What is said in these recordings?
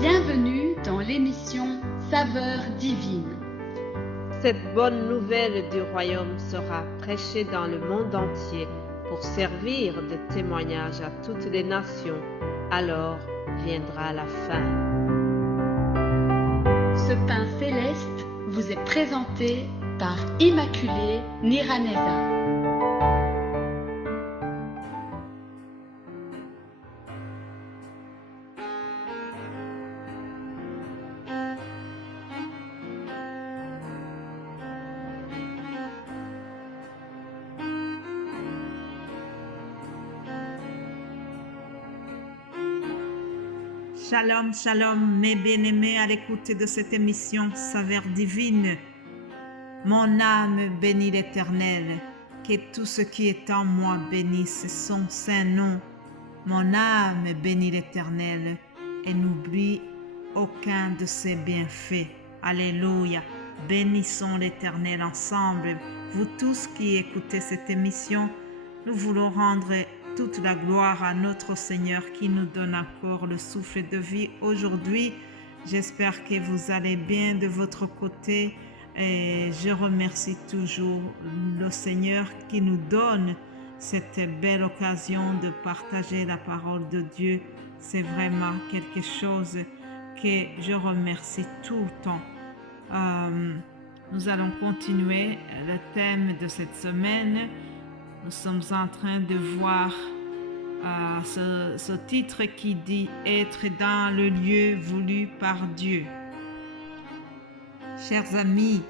Bienvenue dans l'émission Saveurs divines. Cette bonne nouvelle du royaume sera prêchée dans le monde entier pour servir de témoignage à toutes les nations. Alors viendra la fin. Ce pain céleste vous est présenté par Immaculée Niraneza. Shalom, shalom, mes bien-aimés à l'écoute de cette émission Saveurs divines. Mon âme bénit l'Éternel, que tout ce qui est en moi bénisse son saint nom. Mon âme bénit l'Éternel et n'oublie aucun de ses bienfaits. Alléluia, bénissons l'Éternel ensemble. Vous tous qui écoutez cette émission, nous voulons rendre toute la gloire à notre Seigneur qui nous donne encore le souffle de vie aujourd'hui. J'espère que vous allez bien de votre côté et je remercie toujours le Seigneur qui nous donne cette belle occasion de partager la parole de Dieu. C'est vraiment quelque chose que je remercie tout le temps. Nous allons continuer le thème de cette semaine. Nous sommes en train de voir ce titre qui dit « Être dans le lieu voulu par Dieu ». Chers amis,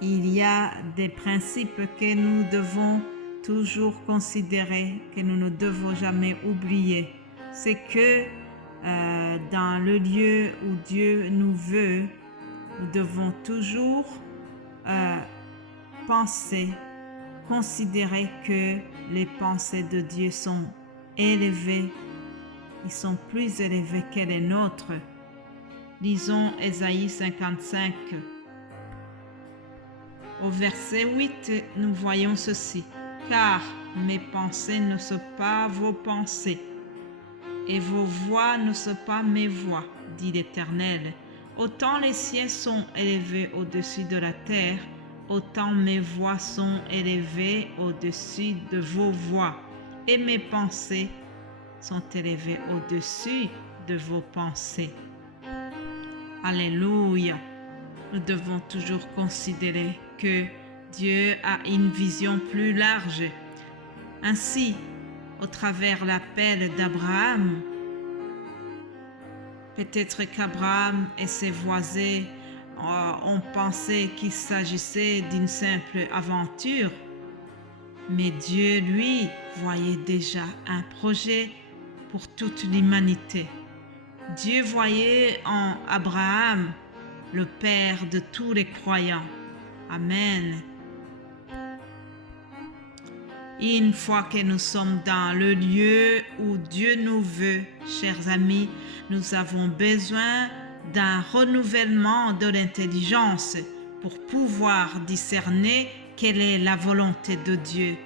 il y a des principes que nous devons toujours considérer, que nous ne devons jamais oublier. C'est que dans le lieu où Dieu nous veut, nous devons toujours considérer que les pensées de Dieu sont élevées, ils sont plus élevés que les nôtres. Lisons Ésaïe 55. Au verset 8, nous voyons ceci. « Car mes pensées ne sont pas vos pensées, et vos voix ne sont pas mes voix, dit l'Éternel. Autant les cieux sont élevés au-dessus de la terre, autant mes voix sont élevées au-dessus de vos voix, et mes pensées sont élevées au-dessus de vos pensées. » Alléluia! Nous devons toujours considérer que Dieu a une vision plus large. Ainsi, au travers l'appel d'Abraham, peut-être qu'Abraham et ses voisins ont pensé qu'il s'agissait d'une simple aventure, mais Dieu, lui, voyait déjà un projet pour toute l'humanité. Dieu voyait en Abraham le père de tous les croyants. Amen. Une fois que nous sommes dans le lieu où Dieu nous veut, chers amis, nous avons besoin d'un renouvellement de l'intelligence pour pouvoir discerner quelle est la volonté de Dieu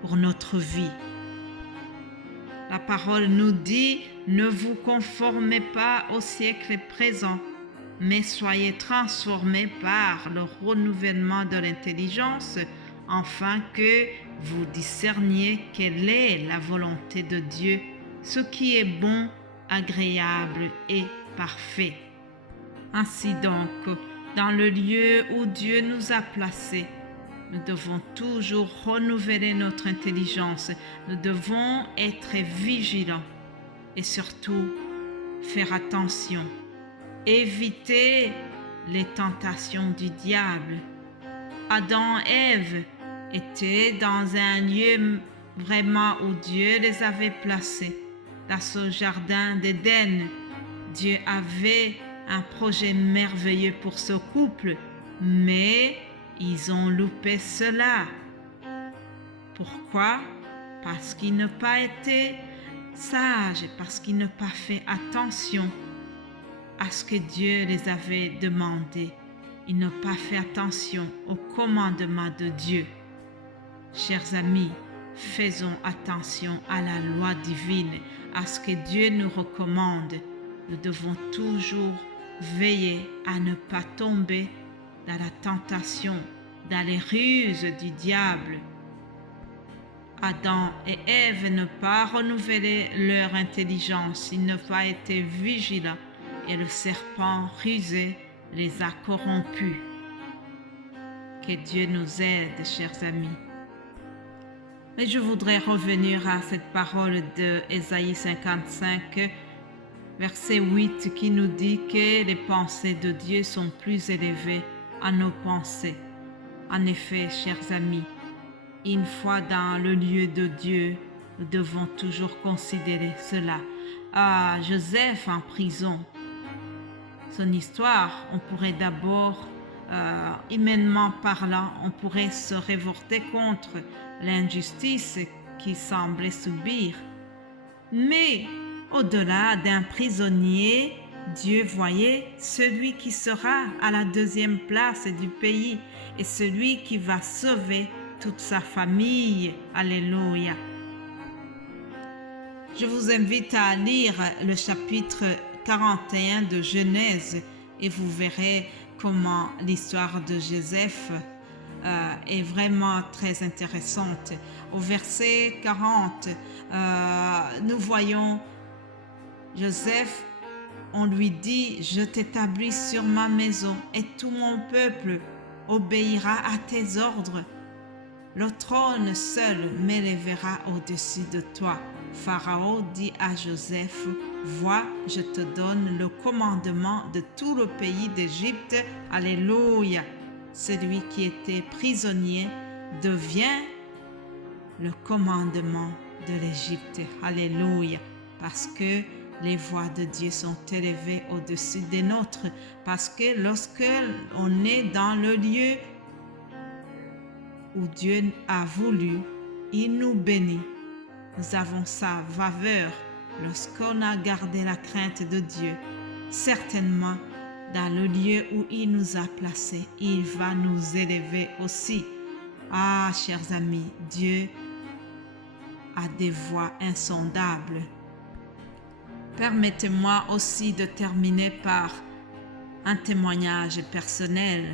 pour notre vie. La parole nous dit « Ne vous conformez pas au siècle présent, mais soyez transformés par le renouvellement de l'intelligence, afin que vous discerniez quelle est la volonté de Dieu, ce qui est bon, agréable et parfait. » Ainsi donc, dans le lieu où Dieu nous a placés, nous devons toujours renouveler notre intelligence. Nous devons être vigilants et surtout faire attention. Éviter les tentations du diable. Adam et Ève étaient dans un lieu vraiment où Dieu les avait placés, dans ce jardin d'Éden. Dieu avait un projet merveilleux pour ce couple, mais ils ont loupé cela. Pourquoi? Parce qu'ils n'ont pas été sages, parce qu'ils n'ont pas fait attention à ce que Dieu les avait demandé. Ils n'ont pas fait attention aux commandements de Dieu. Chers amis, faisons attention à la loi divine, à ce que Dieu nous recommande. nous devons toujours veiller à ne pas tomber dans la tentation, dans les ruses du diable. Adam et Ève n'ont pas renouvelé leur intelligence, ils n'ont pas été vigilants et le serpent rusé les a corrompus. Que Dieu nous aide, chers amis. Mais je voudrais revenir à cette parole de Ésaïe 55, verset 8, qui nous dit que les pensées de Dieu sont plus élevées à nos pensées. En effet, chers amis, une fois dans le lieu de Dieu, nous devons toujours considérer cela. Ah, Joseph en prison. Son histoire, on pourrait d'abord, humainement parlant, on pourrait se révolter contre l'injustice qu'il semblait subir. Mais au-delà d'un prisonnier, Dieu voyait celui qui sera à la deuxième place du pays et celui qui va sauver toute sa famille. Alléluia. Je vous invite à lire le chapitre 41 de Genèse et vous verrez comment l'histoire de Joseph est vraiment très intéressante. Au verset 40, nous voyons Joseph, on lui dit, je t'établis sur ma maison et tout mon peuple obéira à tes ordres. Le trône seul m'élèvera au-dessus de toi. Pharaon dit à Joseph, vois, je te donne le commandement de tout le pays d'Égypte. Alléluia. Celui qui était prisonnier devient le commandement de l'Égypte. Alléluia. Parce que les voix de Dieu sont élevées au-dessus des nôtres. Parce que lorsque on est dans le lieu où Dieu a voulu, il nous bénit. Nous avons sa faveur lorsqu'on a gardé la crainte de Dieu. Certainement, dans le lieu où il nous a placés, il va nous élever aussi. Ah, chers amis, Dieu a des voies insondables. Permettez-moi aussi de terminer par un témoignage personnel.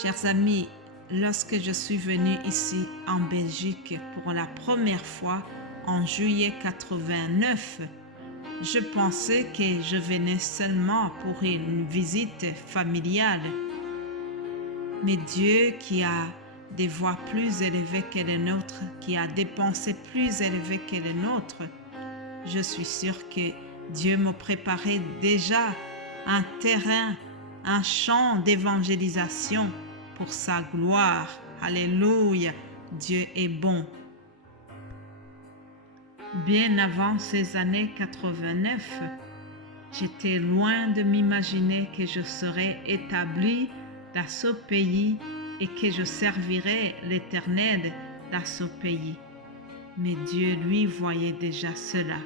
Chers amis, lorsque je suis venue ici en Belgique pour la première fois en juillet 89, je pensais que je venais seulement pour une visite familiale. Mais Dieu qui a des voies plus élevées que les nôtres, qui a des pensées plus élevées que les nôtres, je suis sûre que Dieu me préparait déjà un terrain, un champ d'évangélisation pour sa gloire. Alléluia, Dieu est bon. Bien avant ces années 89, j'étais loin de m'imaginer que je serais établie dans ce pays et que je servirais l'Éternel dans ce pays. Mais Dieu, lui, voyait déjà cela,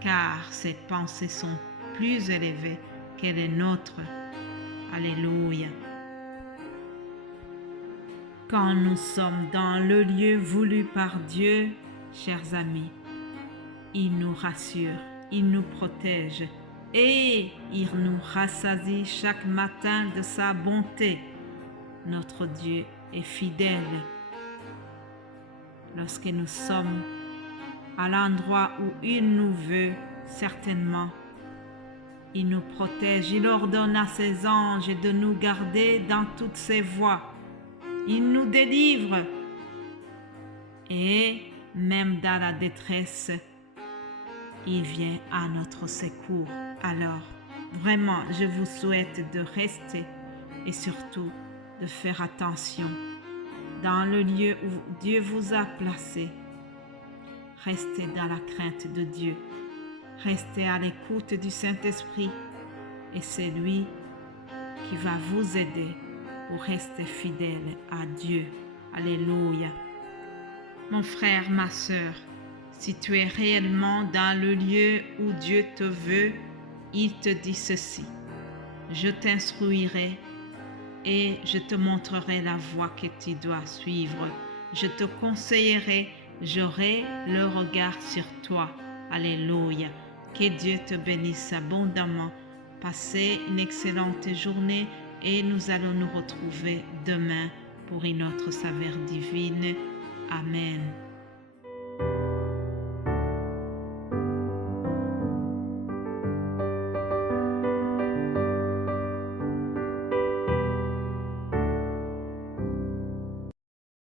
car ses pensées sont plus élevées que les nôtres. Alléluia. Quand nous sommes dans le lieu voulu par Dieu, chers amis, il nous rassure, il nous protège et il nous rassasie chaque matin de sa bonté. Notre Dieu est fidèle. Lorsque nous sommes à l'endroit où il nous veut, certainement, il nous protège, il ordonne à ses anges de nous garder dans toutes ses voies. Il nous délivre et même dans la détresse, il vient à notre secours. Alors, vraiment, je vous souhaite de rester et surtout de faire attention dans le lieu où Dieu vous a placé. Restez dans la crainte de Dieu. Restez à l'écoute du Saint-Esprit et c'est lui qui va vous aider pour rester fidèle à Dieu. Alléluia. Mon frère, ma sœur, si tu es réellement dans le lieu où Dieu te veut, il te dit ceci. Je t'instruirai et je te montrerai la voie que tu dois suivre. Je te conseillerai, j'aurai le regard sur toi. Alléluia. Que Dieu te bénisse abondamment. Passez une excellente journée et nous allons nous retrouver demain pour une autre saveur divine. Amen.